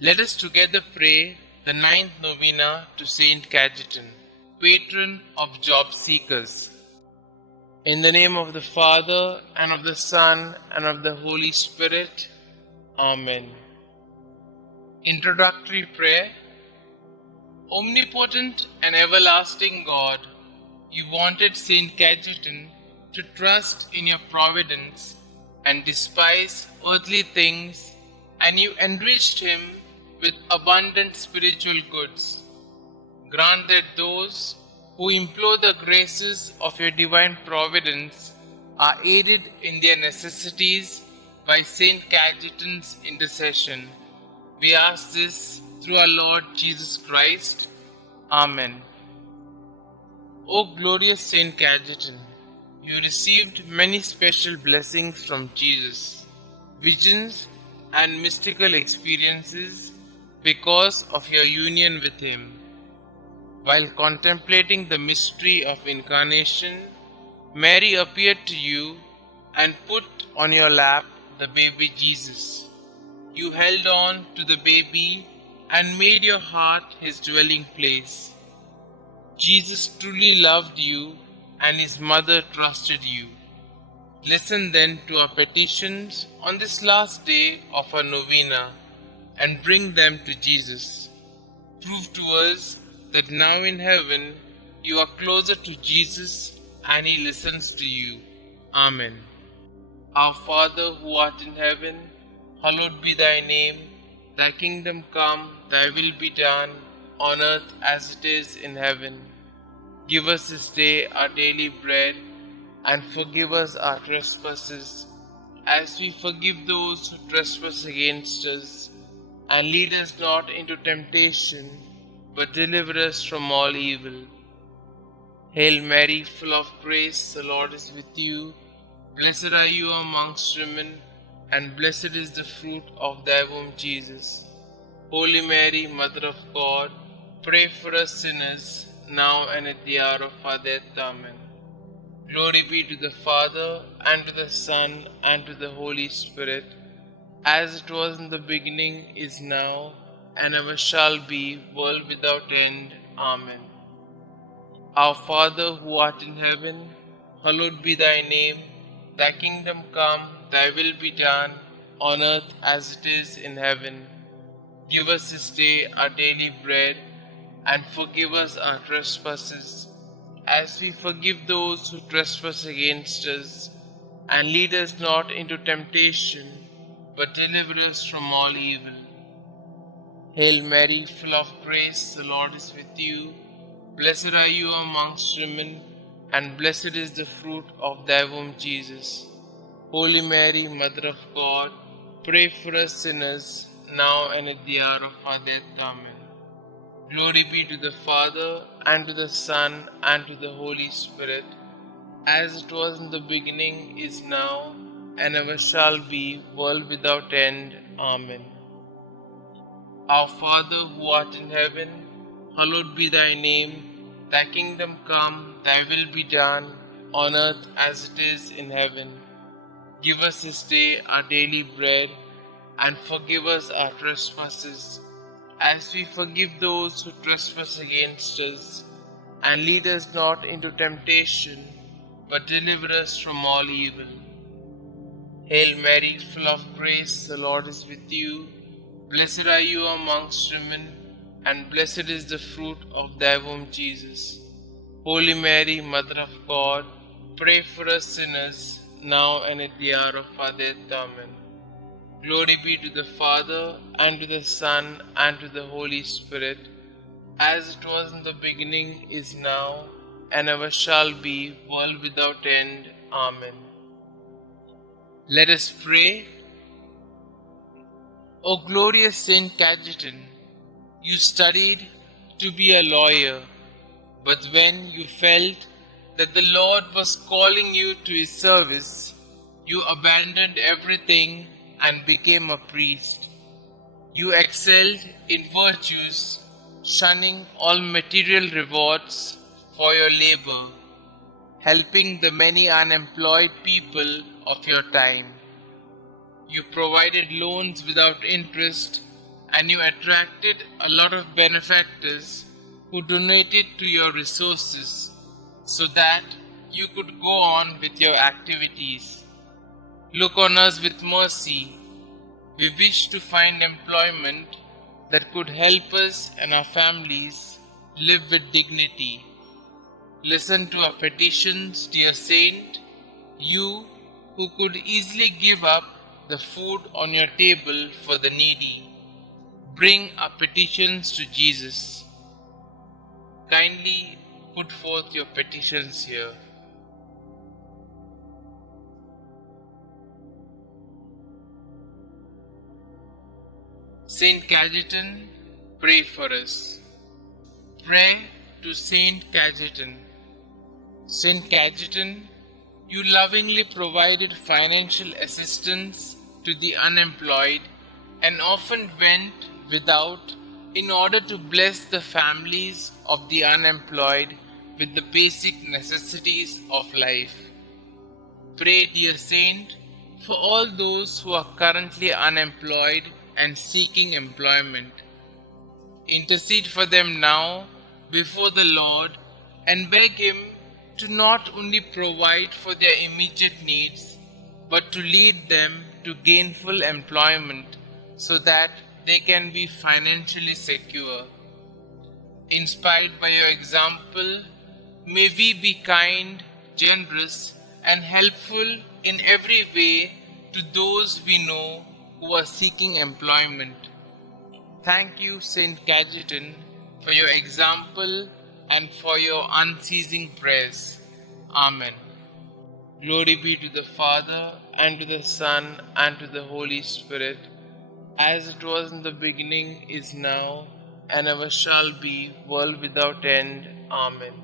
Let us together pray the ninth novena to Saint Cajetan, patron of job seekers. In the name of the Father, and of the Son, and of the Holy Spirit. Amen. Introductory prayer. Omnipotent and everlasting God, you wanted Saint Cajetan to trust in your providence and despise earthly things, and you enriched him with abundant spiritual goods. Grant that those who implore the graces of your divine providence are aided in their necessities by Saint Cajetan's intercession. We ask this through our Lord Jesus Christ. Amen. O glorious Saint Cajetan, you received many special blessings from Jesus, visions and mystical experiences because of your union with him. While contemplating the mystery of incarnation, Mary appeared to you and put on your lap the baby Jesus. You held on to the baby and made your heart his dwelling place. Jesus truly loved you, and his mother trusted you. Listen then to our petitions on this last day of our novena and bring them to Jesus. Prove to us that now in heaven you are closer to Jesus and he listens to you. Amen. Our Father who art in heaven, hallowed be thy name. Thy kingdom come, thy will be done, on earth as it is in heaven. Give us this day our daily bread, and forgive us our trespasses, as we forgive those who trespass against us. And lead us not into temptation, but deliver us from all evil. Hail Mary, full of grace, the Lord is with you. Blessed are you amongst women, and blessed is the fruit of thy womb, Jesus. Holy Mary, Mother of God, pray for us sinners, now and at the hour of our death. Amen. Glory be to the Father, and to the Son, and to the Holy Spirit, as it was in the beginning, is now, and ever shall be, world without end. Amen. Our Father who art in heaven, hallowed be thy name. Thy kingdom come, thy will be done, on earth as it is in heaven. Give us this day our daily bread, and forgive us our trespasses, as we forgive those who trespass against us. And lead us not into temptation, but deliver us from all evil. Hail Mary, full of grace, the Lord is with you. Blessed are you amongst women, and blessed is the fruit of thy womb, Jesus. Holy Mary, Mother of God, pray for us sinners, now and at the hour of our death. Amen. Glory be to the Father, and to the Son, and to the Holy Spirit, as it was in the beginning, is now, and ever shall be, world without end. Amen. Our Father who art in heaven, hallowed be thy name. Thy kingdom come, thy will be done, on earth as it is in heaven. Give us this day our daily bread, and forgive us our trespasses, as we forgive those who trespass against us. And lead us not into temptation, but deliver us from all evil. Hail Mary, full of grace, the Lord is with you. Blessed are you amongst women, and blessed is the fruit of thy womb, Jesus. Holy Mary, Mother of God, pray for us sinners, now and at the hour of our death. Amen. Glory be to the Father, and to the Son, and to the Holy Spirit, as it was in the beginning, is now, and ever shall be, world without end. Amen. Let us pray. O glorious Saint Cajetan, you studied to be a lawyer, but when you felt that the Lord was calling you to his service, you abandoned everything and became a priest. You excelled in virtues, shunning all material rewards for your labor, helping the many unemployed people of your time. You provided loans without interest and you attracted a lot of benefactors who donated to your resources so that you could go on with your activities. Look on us with mercy. We wish to find employment that could help us and our families live with dignity. Listen to our petitions, dear Saint, you who could easily give up the food on your table for the needy. Bring our petitions to Jesus. Kindly put forth your petitions here. Saint Cajetan, pray for us. Pray to Saint Cajetan. Saint Cajetan, you lovingly provided financial assistance to the unemployed and often went without in order to bless the families of the unemployed with the basic necessities of life. Pray, dear Saint, for all those who are currently unemployed and seeking employment. Intercede for them now before the Lord and beg Him to not only provide for their immediate needs, but to lead them to gainful employment so that they can be financially secure. Inspired by your example, may we be kind, generous, and helpful in every way to those we know who are seeking employment. Thank you, Saint Cajetan, for your example and for your unceasing prayers. Amen. Glory be to the Father, and to the Son, and to the Holy Spirit, as it was in the beginning, is now, and ever shall be, world without end. Amen.